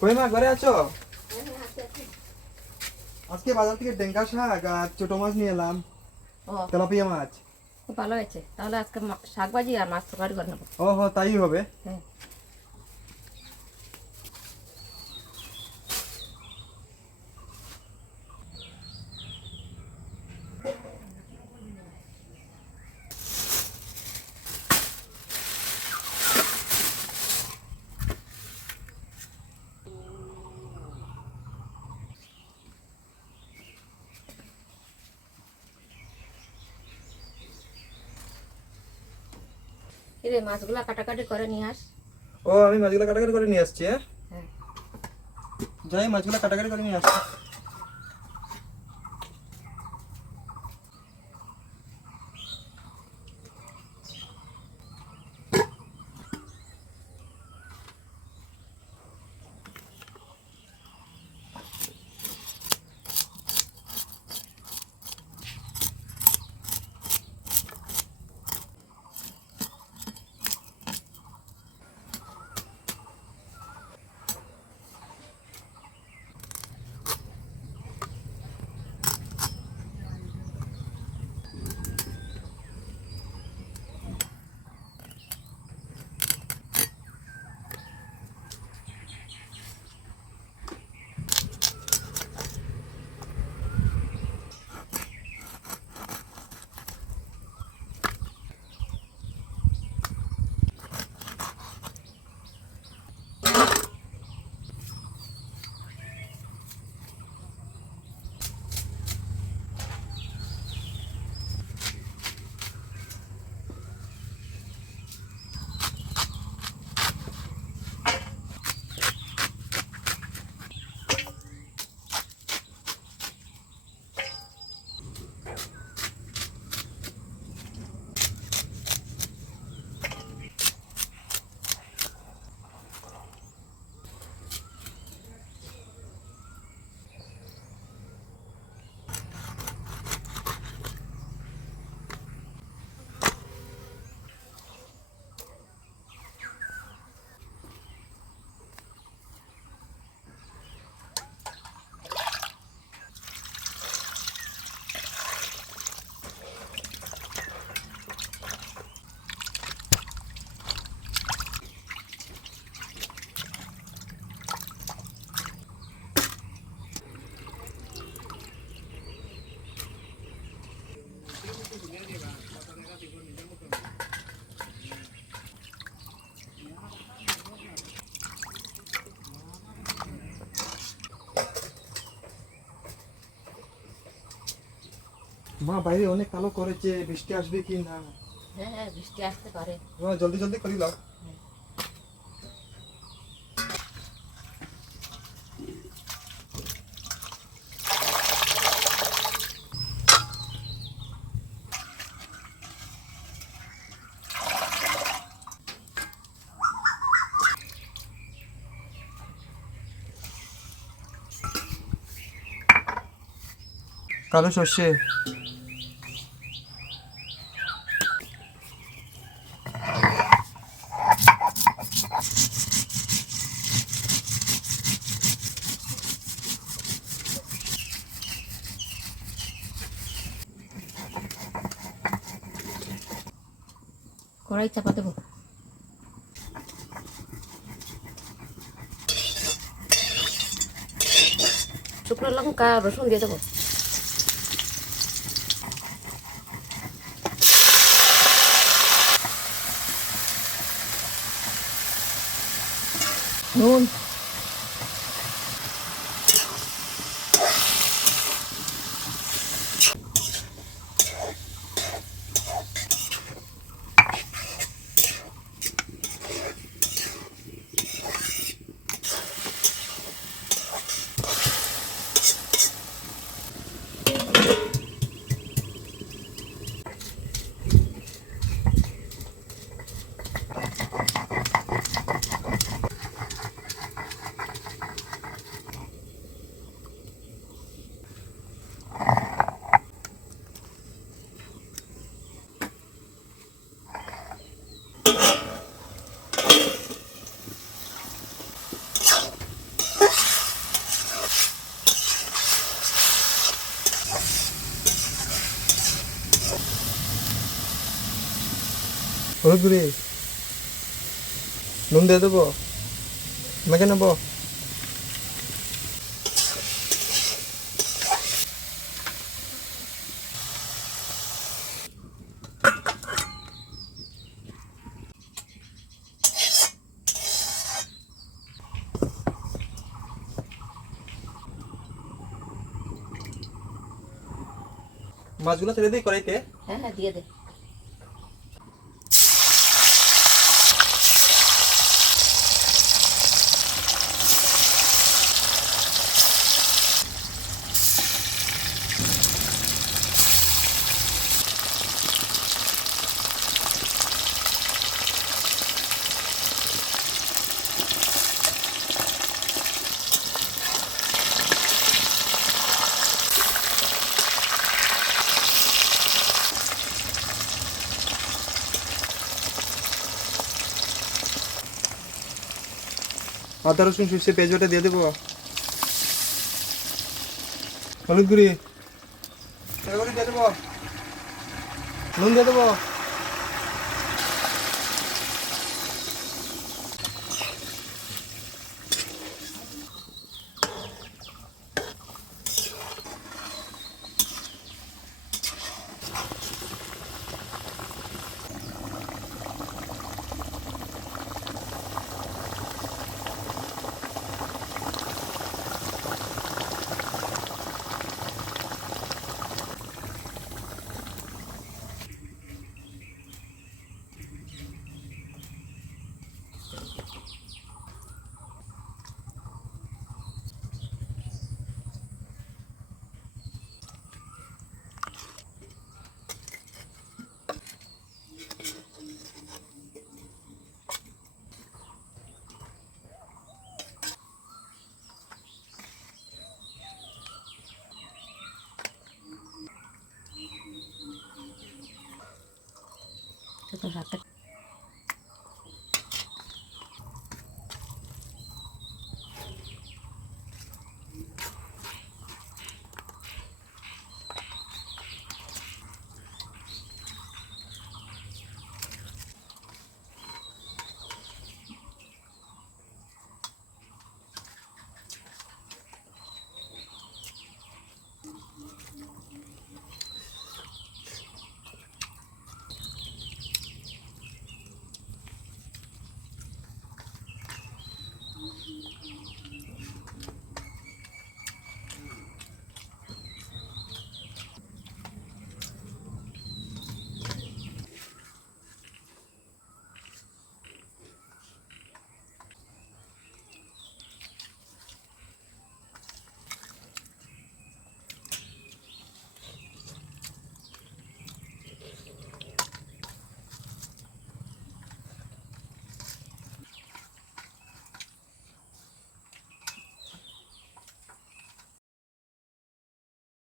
কই মা ঘরে আছো? আজকে বাজার থেকে ডেঙ্কা শাক আর ছোট মাছ নিয়ে এলাম। তেলাপিয়া মাছ। খুব ভালো হয়েছে। তাহলে আজকে শাক ভাজি আর মাছ তরকারি করে নেবো। ও তাই হবে। হ্যাঁ। রে মাছগুলা কাটাকাটি করে নিয়ে আস। ও আমি মাছগুলো কাটাকাটি করে নিয়ে আসছি। হ্যাঁ। যাই মাছগুলো কাটাকাটি করে নিয়ে আসছি। মা বাইরে অনেক কালো করেছে, বৃষ্টি আসবে কি না? হ্যাঁ হ্যাঁ, বৃষ্টি আসতে পারে। জলদি জলদি করে দাও। কালো সর্ষে, কড়াই চাপা দেবো। শুকনো লঙ্কা রসুন দিয়ে দেবো। নুন, হলুদ গুঁড়ি নুন দিয়ে দেবো, মেখে নেবো। মাছগুলো ছেড়ে দিই কড়াইতে। হ্যাঁ হ্যাঁ দিয়ে দে। আদা রসুন সর্ষে পেঁয়াজ বাটা দিয়ে দেবো। হলুদ গুঁড়ি দিয়ে দেবো, নুন দিয়ে দেবো। তো শাকটা